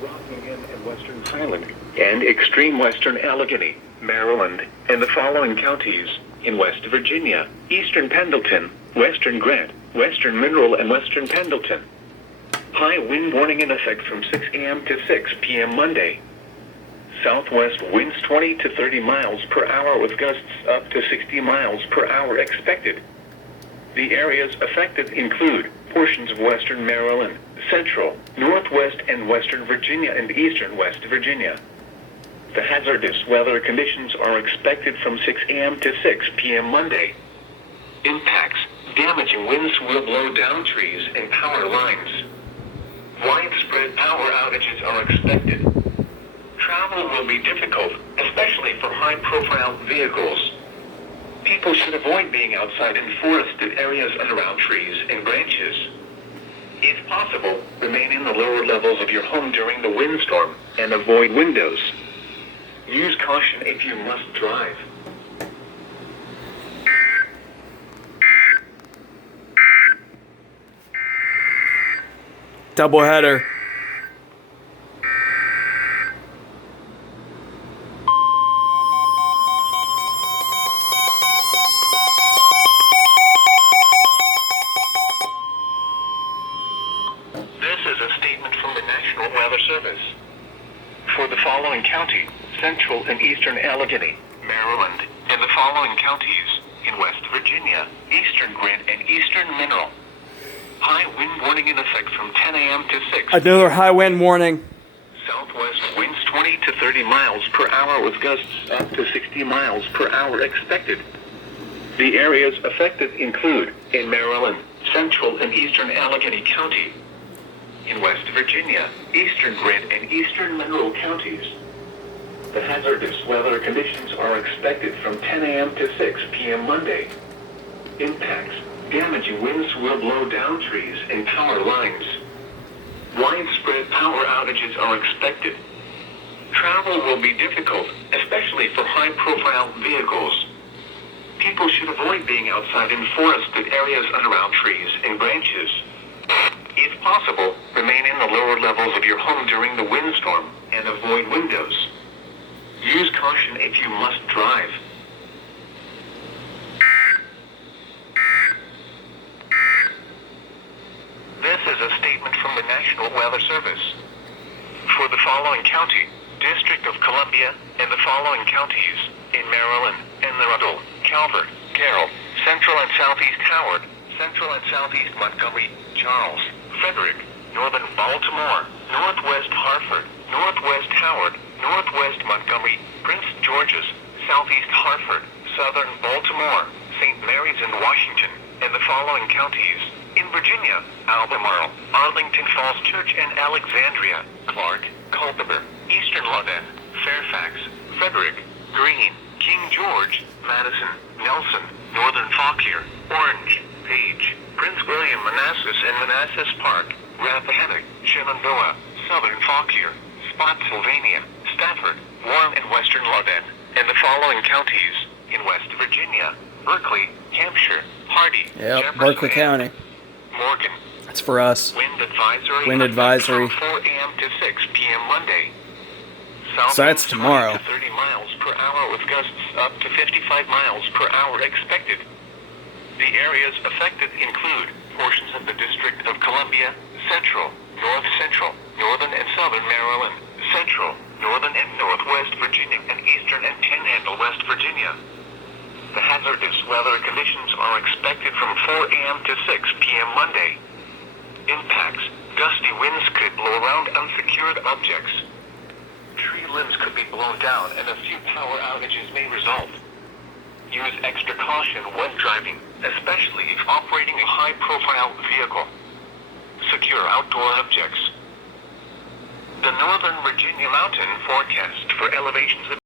Rockingham and Western Highland, and extreme western Allegheny, Maryland, and the following counties in West Virginia: Eastern Pendleton, Western Grant, Western Mineral, and Western Pendleton. High wind warning in effect from 6 a.m. to 6 p.m. Monday. Southwest winds 20 to 30 miles per hour with gusts up to 60 miles per hour expected. The areas affected include portions of western Maryland, central, northwest, and western Virginia and eastern West Virginia. The hazardous weather conditions are expected from 6 a.m. to 6 p.m. Monday. Impacts: damaging winds will blow down trees and power lines. Widespread power outages are expected. Travel will be difficult, especially for high-profile vehicles. People should avoid being outside in forested areas and around trees and branches. If possible, remain in the lower levels of your home during the windstorm and avoid windows. Use caution if you must drive. Doubleheader. This is a statement from the National Weather Service. For the following county, central and eastern Allegheny, Maryland, and the following counties in West Virginia, Eastern Grant, and Eastern Mineral. High wind warning in effect from 10 a.m. to 6. Another high wind warning. Southwest winds 20 to 30 miles per hour with gusts up to 60 miles per hour expected. The areas affected include in Maryland, central and eastern Allegheny County, in West Virginia, Eastern Grant, and Eastern Mineral counties. The hazardous weather conditions are expected from 10 a.m. to 6 p.m. Monday. Impacts: damaging winds will blow down trees and power lines. Widespread power outages are expected. Travel will be difficult, especially for high-profile vehicles. People should avoid being outside in forested areas and around trees and branches. If possible, remain in the lower levels of your home during the windstorm and avoid windows. Use caution if you must drive. This is a statement from the National Weather Service. For the following county, District of Columbia, and the following counties in Maryland, Anne Arundel, Calvert, Carroll, Central and Southeast Howard, Central and Southeast Montgomery, Charles, Frederick, Northern Baltimore, Northwest Hartford, Northwest Howard, Northwest Montgomery, Prince George's, Southeast Hartford, Southern Baltimore, St. Mary's and Washington, and the following counties in Virginia: Albemarle, Arlington Falls Church and Alexandria, Clark, Culpeper, Eastern London, Fairfax, Frederick, Greene, King George, Madison, Nelson, Northern Fauquier, Orange, Page, Prince William, Manassas and Manassas Park, Rappahannock, Shenandoah, Southern Fauquier, Spotsylvania, Stafford, Warren, and Western London, and the following counties in West Virginia: Berkeley, Hampshire, Hardy, Yep, Jefferson, Berkeley and County. Morgan. That's for us. Wind advisory. Wind advisory. From 4 a.m. to 6 p.m. Monday. So that's South tomorrow. winds 20 to 30 miles per hour with gusts up to 55 miles per hour expected. The areas affected include portions of the District of Columbia, Central, North Central, Northern and Southern Maryland, Central, Northern and Northwest Virginia, and Eastern and Panhandle West Virginia. The hazardous weather conditions are expected from 4 a.m. to 6 p.m. Monday. Impacts: gusty winds could blow around unsecured objects. Tree limbs could be blown down and a few power outages may result. Use extra caution when driving, especially if operating a high-profile vehicle. Secure outdoor objects. The Northern Virginia Mountain forecast for elevations of